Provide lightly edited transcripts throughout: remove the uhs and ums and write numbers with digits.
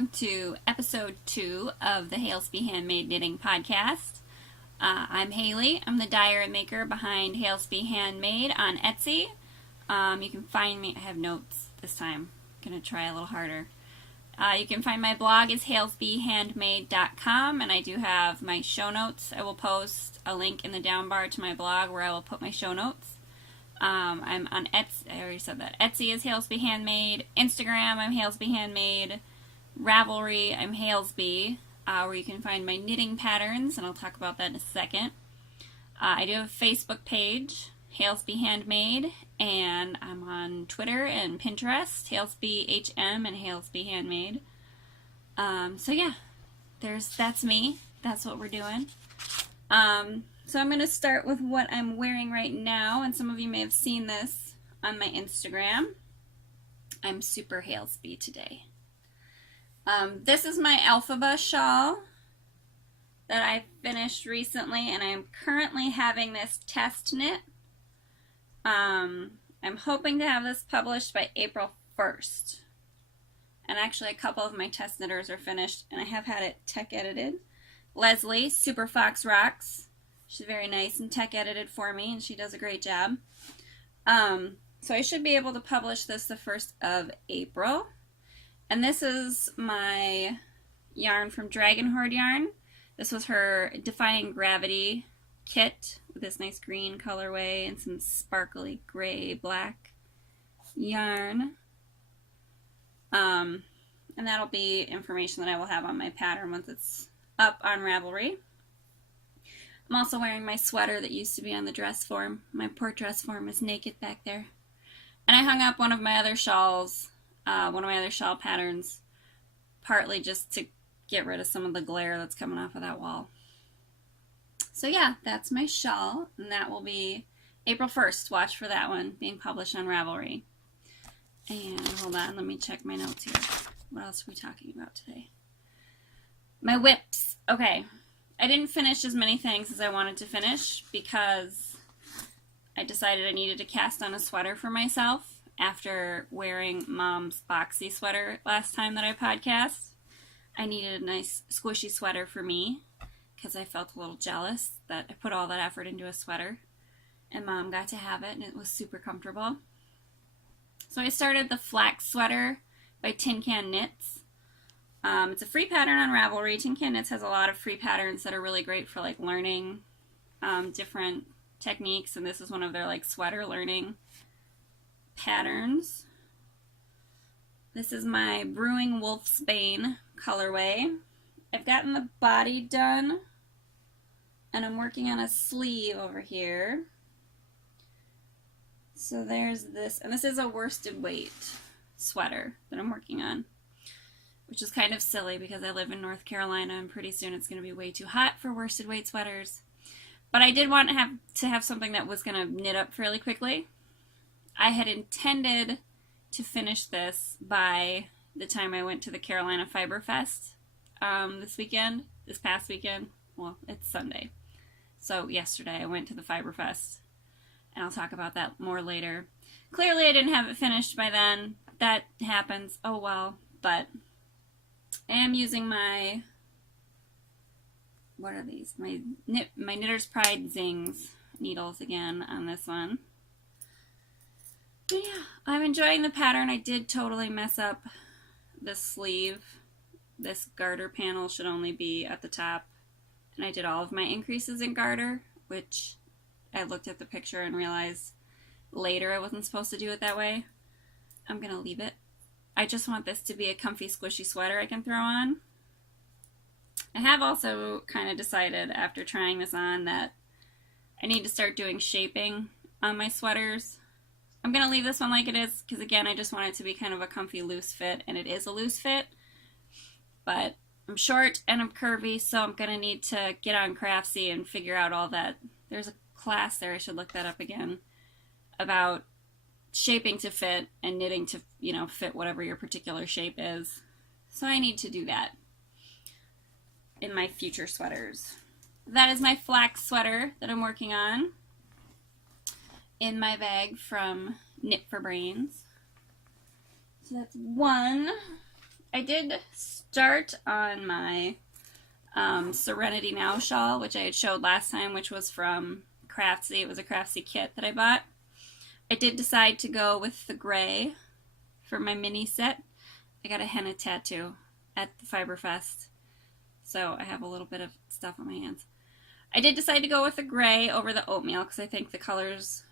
welcome to episode 2 of the Halesby Handmade Knitting Podcast. I'm Haley. I'm the dyer and maker behind Halesby Handmade on Etsy. You can find me, I have notes this time. I'm going to try a little harder. You can find my blog is halesbyhandmade.com, and I do have my show notes. I will post a link in the down bar to my blog where I will put my show notes. I'm on Etsy, I already said that. Etsy is Halesby Handmade. Instagram, I'm Halesby Handmade. Ravelry, I'm Halesby, where you can find my knitting patterns, and I'll talk about that in a second. I do have a Facebook page, Halesby Handmade, and I'm on Twitter and Pinterest, HalesbyHM and Halesby Handmade. So yeah, that's me. That's what we're doing. So I'm going to start with what I'm wearing right now, and some of you may have seen this on my Instagram. I'm super Halesby today. This is my Alphaba shawl that I finished recently, and I'm currently having this test knit. I'm hoping to have this published by April 1st. And actually a couple of my test knitters are finished, and I have had it tech edited. Leslie, Super Fox Rocks. She's very nice and tech edited for me, and she does a great job. So I should be able to publish this the 1st of April. And this is my yarn from Dragon Horde Yarn. This was her Defying Gravity kit with this nice green colorway and some sparkly gray black yarn. And that'll be information that I will have on my pattern once it's up on Ravelry. I'm also wearing my sweater that used to be on the dress form. My poor dress form is naked back there. And I hung up one of my other shawls, one of my other shawl patterns, partly just to get rid of some of the glare that's coming off of that wall. So yeah, that's my shawl, and that will be April 1st. Watch for that one being published on Ravelry. And hold on, let me check my notes here. What else are we talking about today? My whips. Okay. I didn't finish as many things as I wanted to finish because I decided I needed to cast on a sweater for myself after wearing Mom's boxy sweater last time that I podcast. I needed a nice squishy sweater for me because I felt a little jealous that I put all that effort into a sweater and Mom got to have it, and it was super comfortable. So I started the Flack Sweater by Tin Can Knits. It's a free pattern on Ravelry. Tin Can Knits has a lot of free patterns that are really great for like learning different techniques, and this is one of their like sweater learning patterns. This is my Brewing Wolf's Bane colorway. I've gotten the body done, and I'm working on a sleeve over here. So there's this, and this is a worsted weight sweater that I'm working on, which is kind of silly because I live in North Carolina and pretty soon it's going to be way too hot for worsted weight sweaters. But I did want to have something that was going to knit up fairly quickly. I had intended to finish this by the time I went to the Carolina Fiber Fest this past weekend. Well, it's Sunday. So yesterday I went to the Fiber Fest, and I'll talk about that more later. Clearly I didn't have it finished by then. That happens. Oh well, but I am using my, what are these? My Knitter's Pride Zings needles again on this one. But yeah, I'm enjoying the pattern. I did totally mess up the sleeve. This garter panel should only be at the top. And I did all of my increases in garter, which I looked at the picture and realized later I wasn't supposed to do it that way. I'm going to leave it. I just want this to be a comfy, squishy sweater I can throw on. I have also kind of decided after trying this on that I need to start doing shaping on my sweaters. I'm going to leave this one like it is because, again, I just want it to be kind of a comfy, loose fit, and it is a loose fit. But I'm short and I'm curvy, so I'm going to need to get on Craftsy and figure out all that. There's a class there, I should look that up again, about shaping to fit and knitting to, fit whatever your particular shape is. So I need to do that in my future sweaters. That is my Flack Sweater that I'm working on in my bag from Knit for Brains. So that's one. I did start on my Serenity Shawl, which I had showed last time, which was from Craftsy. It was a Craftsy kit that I bought. I did decide to go with the gray for my mini set. I got a henna tattoo at the Fiber Fest, so I have a little bit of stuff on my hands. I did decide to go with the gray over the oatmeal because I think the colors,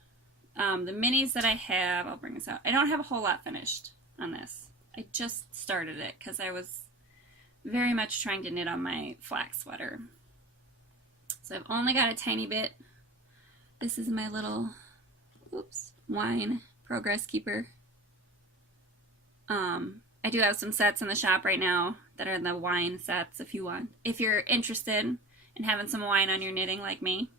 the minis that I have, I'll bring this out. I don't have a whole lot finished on this. I just started it because I was very much trying to knit on my Flack Sweater. So I've only got a tiny bit. This is my little, wine progress keeper. I do have some sets in the shop right now that are the wine sets if you're interested in having some wine on your knitting like me.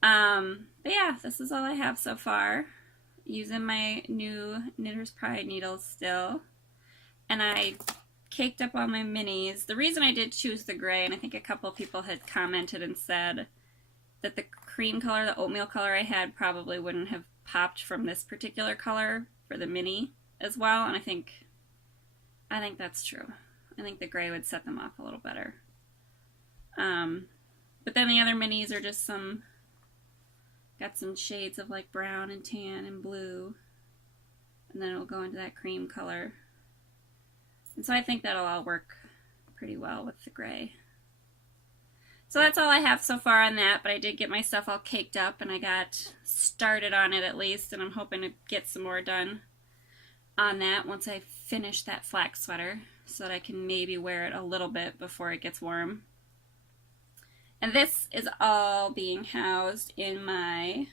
But yeah, this is all I have so far. Using my new Knitter's Pride needles still. And I caked up on my minis. The reason I did choose the gray, and I think a couple of people had commented and said that the cream color, the oatmeal color I had probably wouldn't have popped from this particular color for the mini as well, and I think that's true. I think the gray would set them off a little better. But then the other minis are just got some shades of like brown and tan and blue, and then it'll go into that cream color. And so I think that'll all work pretty well with the gray. So that's all I have so far on that, but I did get my stuff all caked up and I got started on it at least, and I'm hoping to get some more done on that once I finish that Flack Sweater so that I can maybe wear it a little bit before it gets warm. And this is all being housed in my,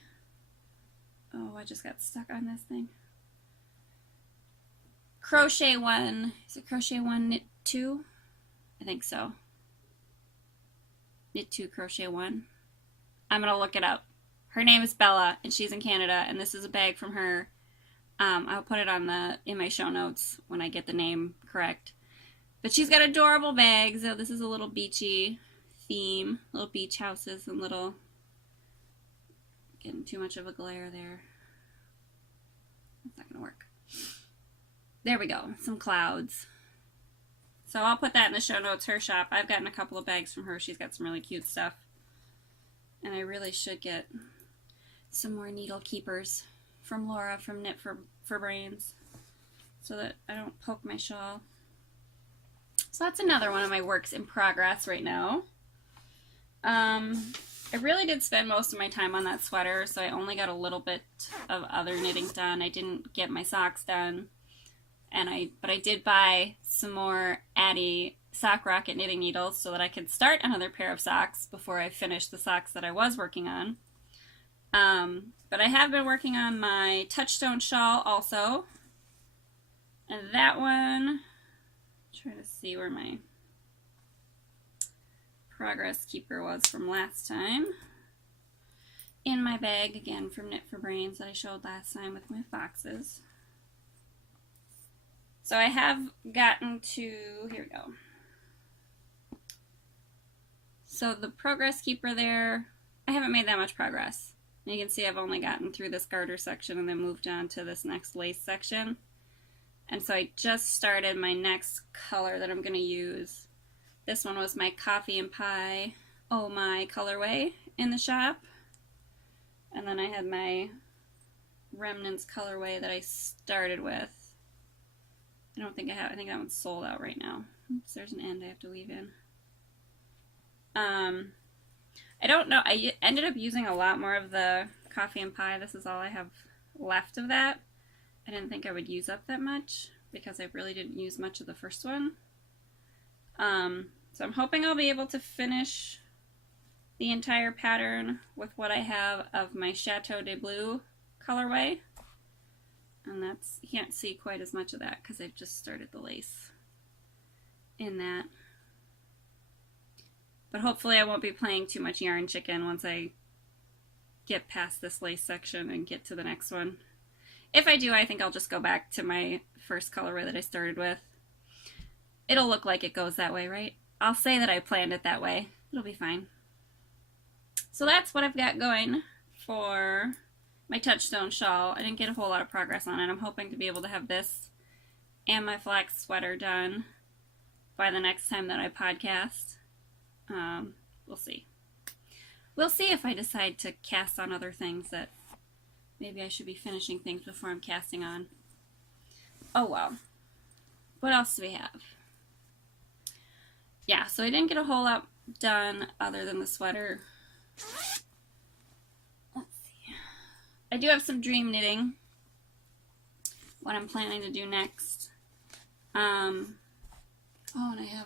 I just got stuck on this thing. Crochet One, is it Crochet One Knit 2? I think so. Knit 2 Crochet One. I'm going to look it up. Her name is Bella and she's in Canada, and this is a bag from her. I'll put it in my show notes when I get the name correct. But she's got adorable bags. So this is a little beachy theme, little beach houses and little, getting too much of a glare there. That's not gonna work. There we go, some clouds. So I'll put that in the show notes, her shop. I've gotten a couple of bags from her. She's got some really cute stuff. And I really should get some more needle keepers from Laura from Knit for Brains so that I don't poke my shawl. So that's another one of my works in progress right now. I really did spend most of my time on that sweater, so I only got a little bit of other knitting done. I didn't get my socks done, but I did buy some more Addie Sock Rocket knitting needles so that I could start another pair of socks before I finished the socks that I was working on. But I have been working on my Touchstone shawl also, and that one, trying to see where my progress keeper was from last time. In my bag again from Knit for Brains that I showed last time with my boxes. So I have gotten to, here we go. So the progress keeper there, I haven't made that much progress. And you can see I've only gotten through this garter section and then moved on to this next lace section. And so I just started my next color that I'm going to use. This one was my Coffee and Pie Oh My colorway in the shop. And then I had my Remnants colorway that I started with. I think that one's sold out right now. Oops, there's an end I have to weave in. I don't know. I ended up using a lot more of the Coffee and Pie. This is all I have left of that. I didn't think I would use up that much because I really didn't use much of the first one. So I'm hoping I'll be able to finish the entire pattern with what I have of my Chateau de Bleu colorway. And you can't see quite as much of that because I've just started the lace in that. But hopefully I won't be playing too much yarn chicken once I get past this lace section and get to the next one. If I do, I think I'll just go back to my first colorway that I started with. It'll look like it goes that way, right? I'll say that I planned it that way. It'll be fine. So that's what I've got going for my Touchstone shawl. I didn't get a whole lot of progress on it. I'm hoping to be able to have this and my Flack Sweater done by the next time that I podcast. We'll see. We'll see if I decide to cast on other things that maybe I should be finishing things before I'm casting on. Oh well. What else do we have? Yeah, so I didn't get a whole lot done other than the sweater. Let's see. I do have some dream knitting. What I'm planning to do next. Oh, and I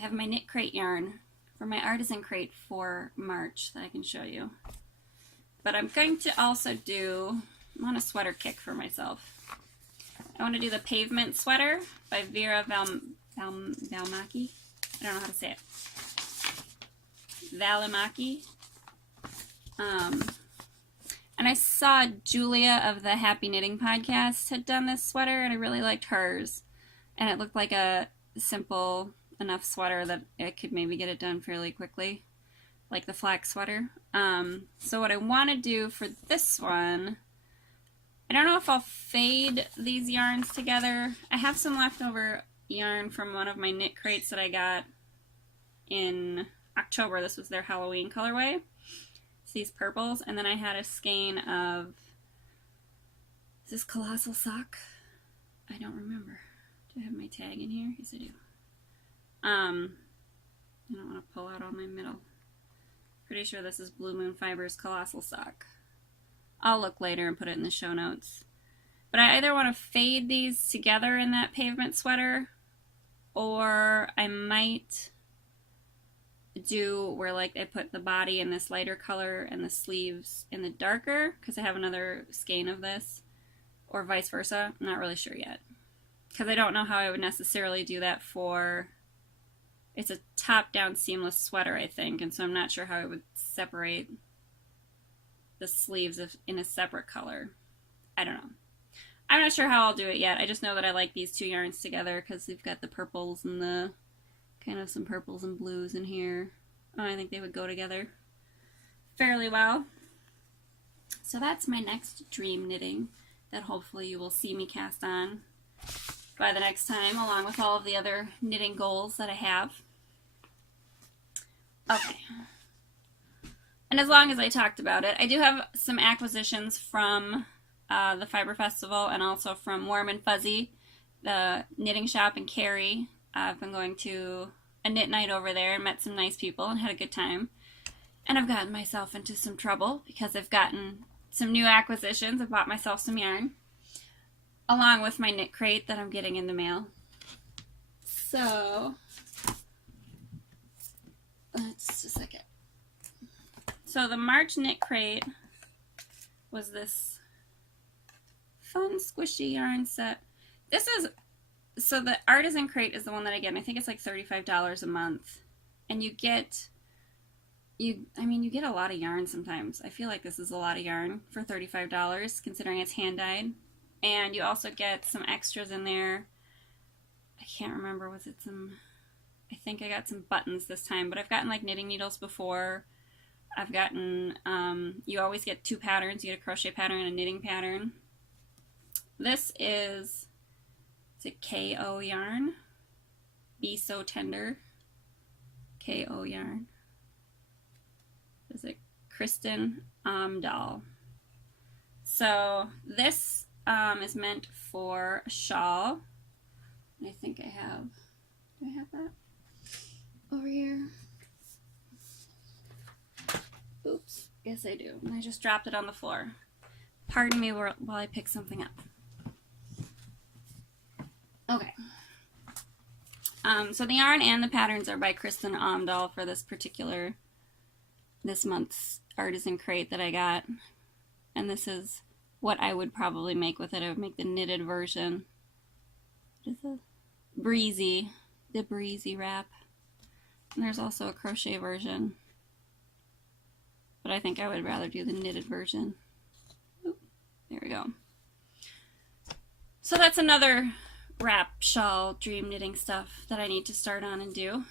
have my knit crate yarn for my artisan crate for March that I can show you. But I'm going to also I'm on a sweater kick for myself. I want to do the Pavement Sweater by Vera Valimaki. I don't know how to say it. Valimaki. And I saw Julia of the Happy Knitting Podcast had done this sweater, and I really liked hers. And it looked like a simple enough sweater that I could maybe get it done fairly quickly, like the Flack Sweater. So what I want to do for this one, I don't know if I'll fade these yarns together. I have some leftover yarn from one of my knit crates that I got in October. This was their Halloween colorway. It's these purples. And then I had a skein of, is this Colossal Sock? I don't remember. Do I have my tag in here? Yes, I do. I don't want to pull out all my middle. Pretty sure this is Blue Moon Fibers Colossal Sock. I'll look later and put it in the show notes. But I either want to fade these together in that Pavement Sweater, or I might do where like I put the body in this lighter color and the sleeves in the darker, because I have another skein of this, or vice versa. I'm not really sure yet, because I don't know how I would necessarily do that for, it's a top-down seamless sweater, I think, and so I'm not sure how I would separate the sleeves in a separate color. I don't know. I'm not sure how I'll do it yet. I just know that I like these two yarns together because they've got the purples and the kind of some purples and blues in here. Oh, I think they would go together fairly well. So that's my next dream knitting that hopefully you will see me cast on by the next time, along with all of the other knitting goals that I have. Okay. And as long as I talked about it, I do have some acquisitions from the Fiber Festival and also from Warm and Fuzzy, the knitting shop in Cary. I've been going to a knit night over there and met some nice people and had a good time. And I've gotten myself into some trouble because I've gotten some new acquisitions. I bought myself some yarn, along with my knit crate that I'm getting in the mail. So, just a second. So the March knit crate was this fun squishy yarn set. This is, so the artisan crate is the one that I get, and I think it's like $35 a month. And you get, I mean, you get a lot of yarn sometimes. I feel like this is a lot of yarn for $35, considering it's hand-dyed. And you also get some extras in there. I can't remember, was it some, I think I got some buttons this time, but I've gotten like knitting needles before. I've gotten, you always get two patterns. You get a crochet pattern and a knitting pattern. This is, it's a KO yarn. Be So Tender. KO yarn. This is a Kristen Amdahl. So this is meant for a shawl. I think I have, do I have that over here? Oops, yes I do. And I just dropped it on the floor. Pardon me while I pick something up. Okay. So the yarn and the patterns are by Kristen Amdahl for this month's artisan crate that I got. And this is what I would probably make with it. I would make the knitted version. What is it? The breezy wrap. And there's also a crochet version. But I think I would rather do the knitted version. Oop, there we go. So that's another wrap, shawl, dream knitting stuff that I need to start on and do.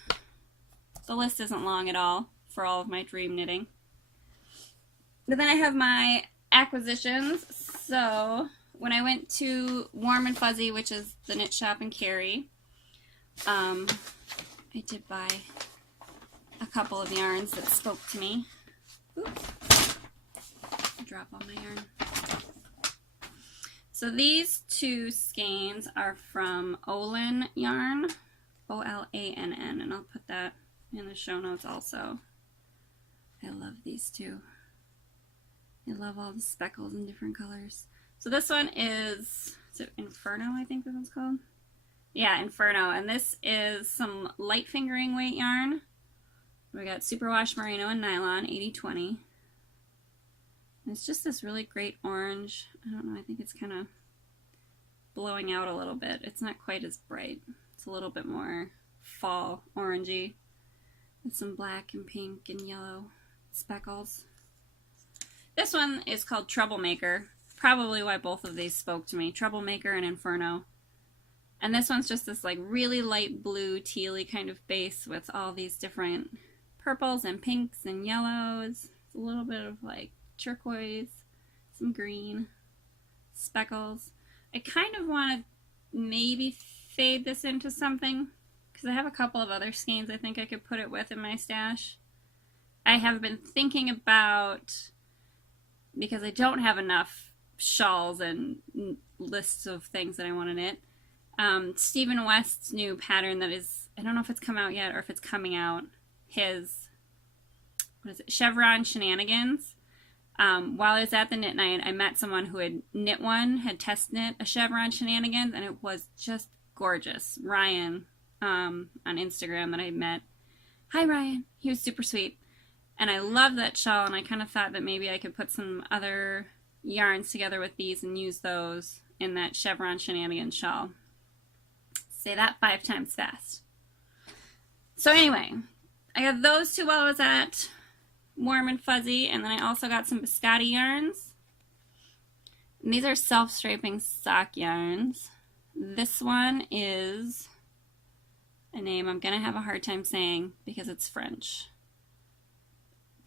The list isn't long at all for all of my dream knitting. But then I have my acquisitions. So when I went to Warm and Fuzzy, which is the knit shop in Cary, I did buy a couple of yarns that spoke to me. Oops. Drop all my yarn. So these two skeins are from Olin Yarn, O-L-A-N-N, and I'll put that in the show notes also. I love these two. I love all the speckles in different colors. So this one is it Inferno, I think this one's called? Yeah, Inferno, and this is some light fingering weight yarn. We got superwash merino and nylon, 80/20. It's just this really great orange. I don't know, I think it's kind of blowing out a little bit. It's not quite as bright. It's a little bit more fall orangey with some black and pink and yellow speckles. This one is called Troublemaker. Probably why both of these spoke to me. Troublemaker and Inferno. And this one's just this like really light blue, tealy kind of base with all these different purples and pinks and yellows. It's a little bit of like turquoise, some green, speckles. I kind of want to maybe fade this into something because I have a couple of other skeins I think I could put it with in my stash. I have been thinking about, because I don't have enough shawls and lists of things that I want to knit, Stephen West's new pattern that is, I don't know if it's come out yet or if it's coming out, his, what is it, Chevron Shenanigans. While I was at the knit night, I met someone who had knit one, had test knit a Chevron Shenanigans, and it was just gorgeous. Ryan, on Instagram that I met. Hi Ryan, he was super sweet. And I love that shawl, and I kind of thought that maybe I could put some other yarns together with these and use those in that Chevron Shenanigans shawl. Say that 5 times fast. So anyway, I got those two while I was at Warm and Fuzzy, and then I also got some biscotti yarns. And these are self-straping sock yarns. This one is a name I'm going to have a hard time saying because it's French.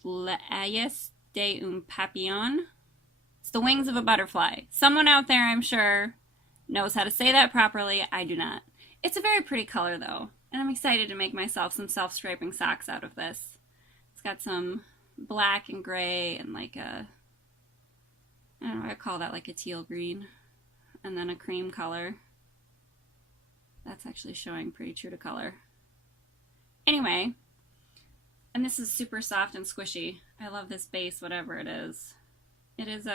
L'Ailles d'un papillon. It's the wings of a butterfly. Someone out there, I'm sure, knows how to say that properly. I do not. It's a very pretty color, though, and I'm excited to make myself some self-straping socks out of this. It's got some black and gray and like a, I don't know, I call that like a teal green, and then a cream color. That's actually showing pretty true to color. Anyway, and this is super soft and squishy. I love this base, whatever it is. It's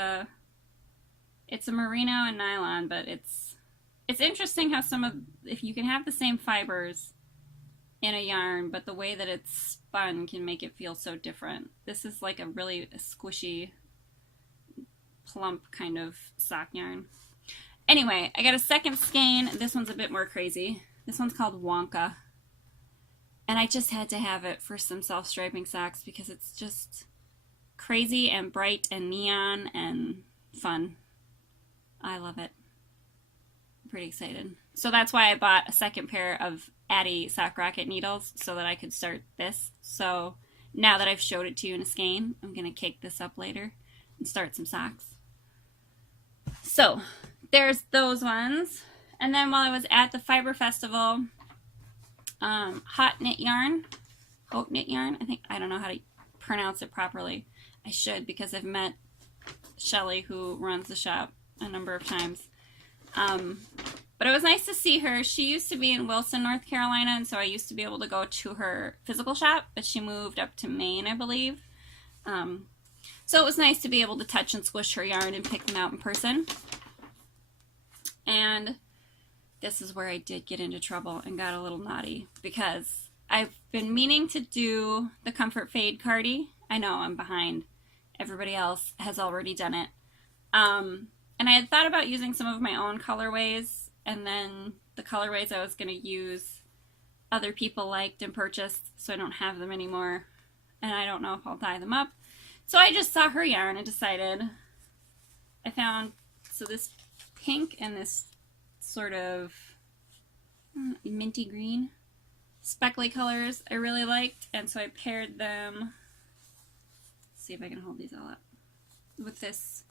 a merino and nylon, but it's interesting how if you can have the same fibers in a yarn, but the way that it's spun can make it feel so different. This is like a really squishy, plump kind of sock yarn. Anyway, I got a second skein. This one's a bit more crazy. This one's called Wonka. And I just had to have it for some self-striping socks because it's just crazy and bright and neon and fun. I love it. I'm pretty excited. So that's why I bought a second pair of Addy Sock Rocket needles so that I could start this. So now that I've showed it to you in a skein, I'm going to cake this up later and start some socks. So there's those ones. And then while I was at the Fiber Festival, Haute Knit Yarn, I don't know how to pronounce it properly. I should, because I've met Shelly, who runs the shop, a number of times. But it was nice to see her. She used to be in Wilson, North Carolina, and so I used to be able to go to her physical shop, but she moved up to Maine, I believe. So it was nice to be able to touch and squish her yarn and pick them out in person. And this is where I did get into trouble and got a little naughty, because I've been meaning to do the Comfort Fade Cardi. I know I'm behind. Everybody else has already done it. And I had thought about using some of my own colorways, and then the colorways I was going to use other people liked and purchased, so I don't have them anymore, and I don't know if I'll dye them up. So I just saw her yarn and decided. I found, so this pink and this sort of minty green speckly colors I really liked, and so I paired them. Let's see if I can hold these all up with this.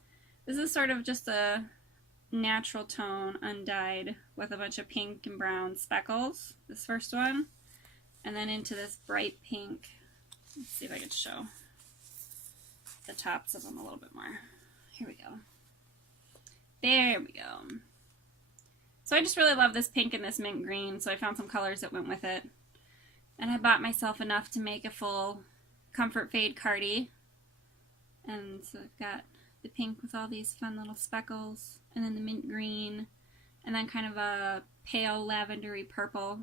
This is sort of just a natural tone undyed with a bunch of pink and brown speckles, this first one, and then into this bright pink. Let's see if I can show the tops of them a little bit more. Here we go. There we go. So I just really love this pink and this mint green, so I found some colors that went with it. And I bought myself enough to make a full Comfort Fade cardie. And so I've got the pink with all these fun little speckles, and then the mint green, and then kind of a pale lavendery purple.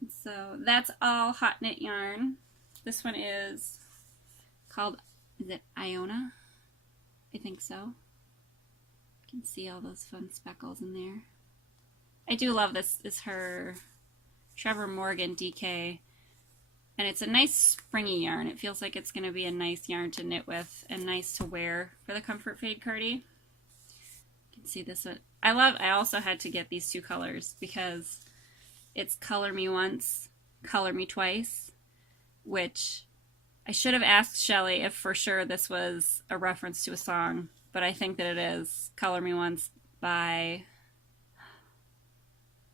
And so that's all hot knit yarn. This one is called, is it Iona? I think so. You can see all those fun speckles in there. I do love this. Is her Trevor Morgan DK. And it's a nice springy yarn. It feels like it's going to be a nice yarn to knit with and nice to wear for the Comfort Fade cardie. You can see this one. I also had to get these two colors because it's Color Me Once, Color Me Twice, which I should have asked Shelly if for sure this was a reference to a song, but I think that it is. Color Me Once by...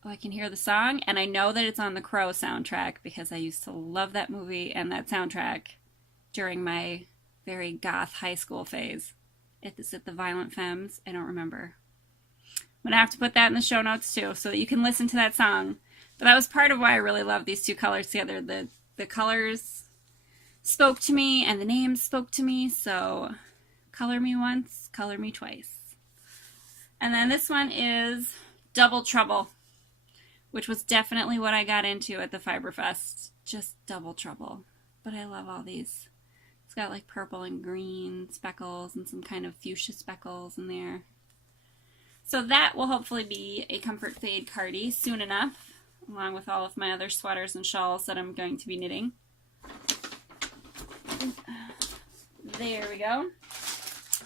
Oh, I can hear the song, and I know that it's on the Crow soundtrack because I used to love that movie and that soundtrack during my very goth high school phase. Is it the Violent Femmes? I don't remember. I'm going to have to put that in the show notes too so that you can listen to that song. But that was part of why I really love these two colors together. The colors spoke to me and the names spoke to me, so Color Me Once, Color Me Twice. And then this one is Double Trouble, which was definitely what I got into at the Fiberfest. Just Double Trouble. But I love all these. It's got like purple and green speckles and some kind of fuchsia speckles in there. So that will hopefully be a Comfort Fade cardie soon enough, along with all of my other sweaters and shawls that I'm going to be knitting. There we go.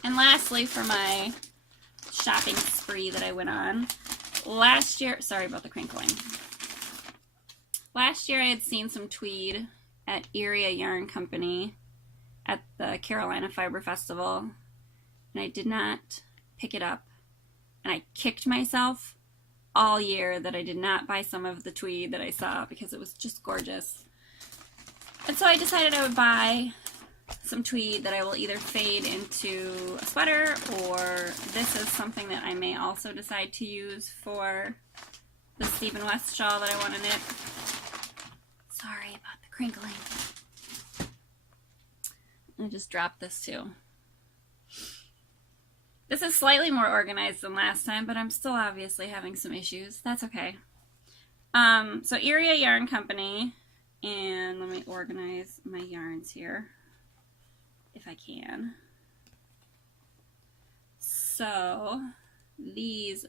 And lastly, for my shopping spree that I went on, last year, sorry about the crinkling. Last year I had seen some tweed at Erie Yarn Company at the Carolina Fiber Festival, and I did not pick it up. And I kicked myself all year that I did not buy some of the tweed that I saw because it was just gorgeous. And so I decided I would buy some tweed that I will either fade into a sweater, or this is something that I may also decide to use for the Steve & West shawl that I want to knit. Sorry about the crinkling. I just dropped this too. This is slightly more organized than last time, but I'm still obviously having some issues. That's okay. So Erie Yarn Company, and let me organize my yarns here, if I can. So these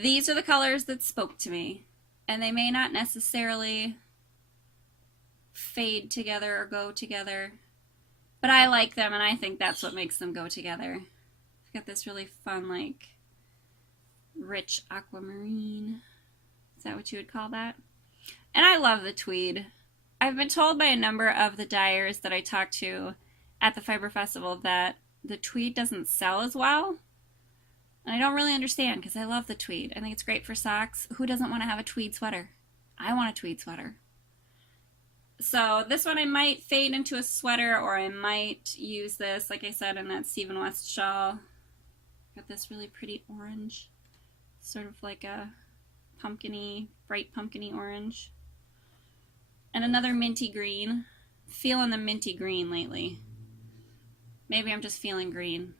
are the colors that spoke to me, and they may not necessarily fade together or go together, but I like them, and I think that's what makes them go together. I've got this really fun, like, rich aquamarine. Is that what you would call that? And I love the tweed. I've been told by a number of the dyers that I talked to at the Fiber Festival that the tweed doesn't sell as well. And I don't really understand because I love the tweed. I think it's great for socks. Who doesn't want to have a tweed sweater? I want a tweed sweater. So this one I might fade into a sweater, or I might use this, like I said, in that Steve & West shawl. Got this really pretty orange, sort of like a pumpkin-y, bright pumpkin-y orange. And another minty green. Feeling the minty green lately. Maybe I'm just feeling green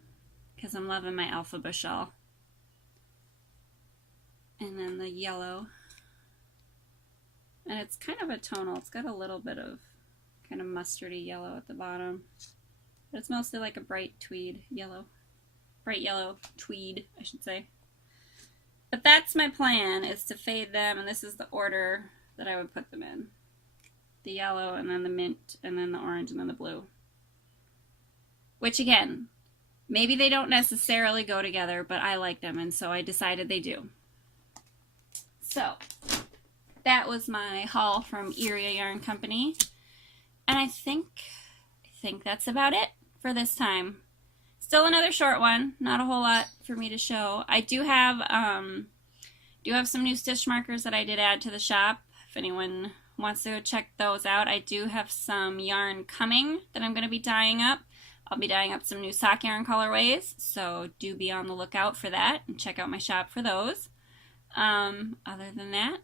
because I'm loving my alpha shawl. And then the yellow. And it's kind of a tonal. It's got a little bit of kind of mustardy yellow at the bottom. But it's mostly like a bright tweed yellow. Bright yellow tweed, I should say. But that's my plan, is to fade them, and this is the order that I would put them in. The yellow, and then the mint, and then the orange, and then the blue. Which, again, maybe they don't necessarily go together, but I like them, and so I decided they do. So, that was my haul from Erie Yarn Company. And I think that's about it for this time. Still another short one, not a whole lot for me to show. I do have some new stitch markers that I did add to the shop. If anyone wants to check those out, I do have some yarn coming that I'm going to be dyeing up. I'll be dyeing up some new sock yarn colorways, so do be on the lookout for that and check out my shop for those. Other than that,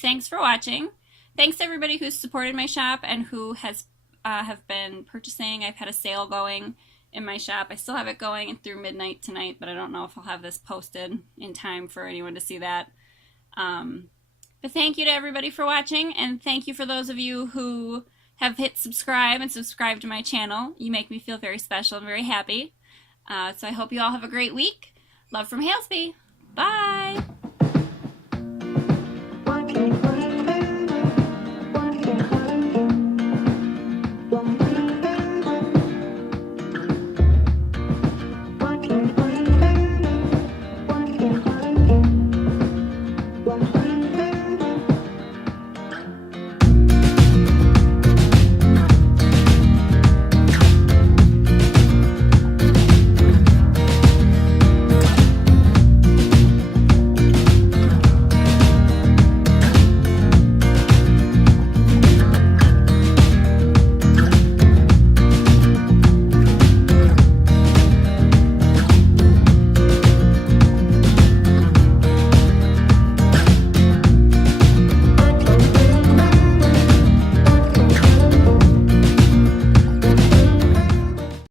thanks for watching. Thanks to everybody who's supported my shop and who has have been purchasing. I've had a sale going in my shop. I still have it going through midnight tonight, but I don't know if I'll have this posted in time for anyone to see that. But thank you to everybody for watching, and thank you for those of you who have hit subscribe and subscribed to my channel. You make me feel very special and very happy. So I hope you all have a great week. Love from Halesby. Bye!